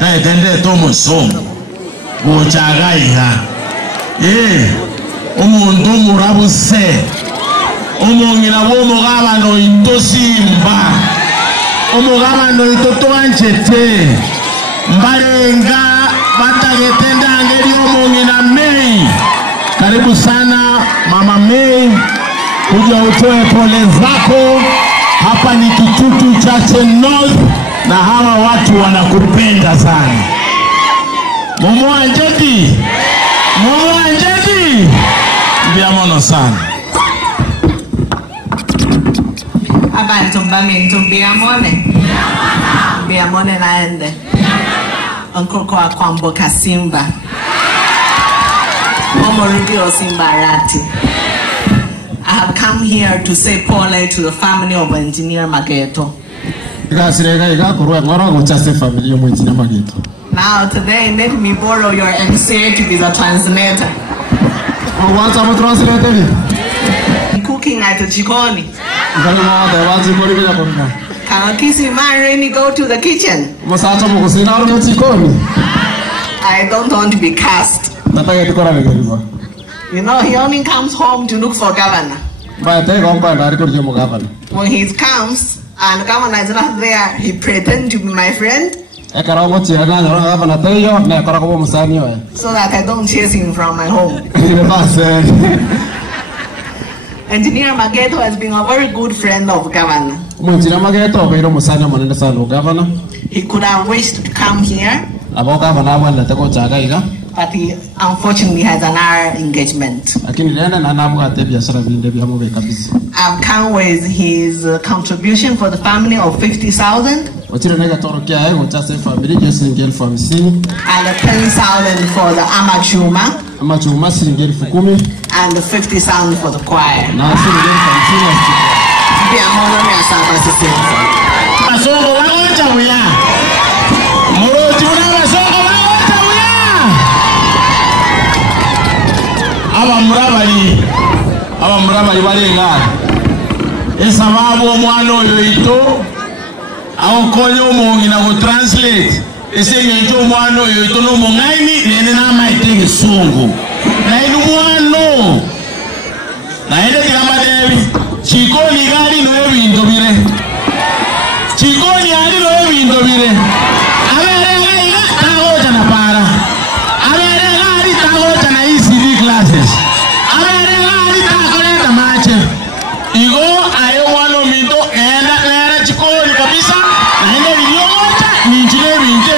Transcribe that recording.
tende tomo somo bochagaiha umuntu murabuse umongina bomugaba no itosimba umugaba no itotoanchete mbarenga batagetenda ngeri umongina Mei. Karibu sana Mama Mei, kuja utoe pole zako. Hapa ni Kitutu Chache North na hawa watu wanakupenda sana. Mumu Anjeti Biamono sana. Abantu mbami Biamone naende Nkoko wa Kwambo Kasimba Omorubio Simbarati. I have come here to say pole to the family of Engineer Mageto. Now today, let me borrow your MCA to be the translator. Cooking at the Jikoni. Can Kissy man really go to the kitchen? I don't want to be cast. You know, he only comes home to look for governor. When he comes and governor is not there, he pretends to be my friend so that I don't chase him from my home. Engineer Mageto has been a very good friend of governor. He could have wished to come here, but he unfortunately has another engagement. I come with his contribution for the family of 50,000 and 10,000 for the Amachuma and 50,000 for the choir. Abamurabali balenga esababu omwana oyo ito awukonye omongina go translate esenyo ito omwana oyo ito no mongaini nene na maitege sungu na inu mwano na ende tigamademi chikoni gali no ebintu bire chikoni ali no ebintu bire aberenga iga tagocha na para aberenga ali tagocha na ECD classes Igo ayo wano mito enda chikoni kabisa na ende video moja ni chile binche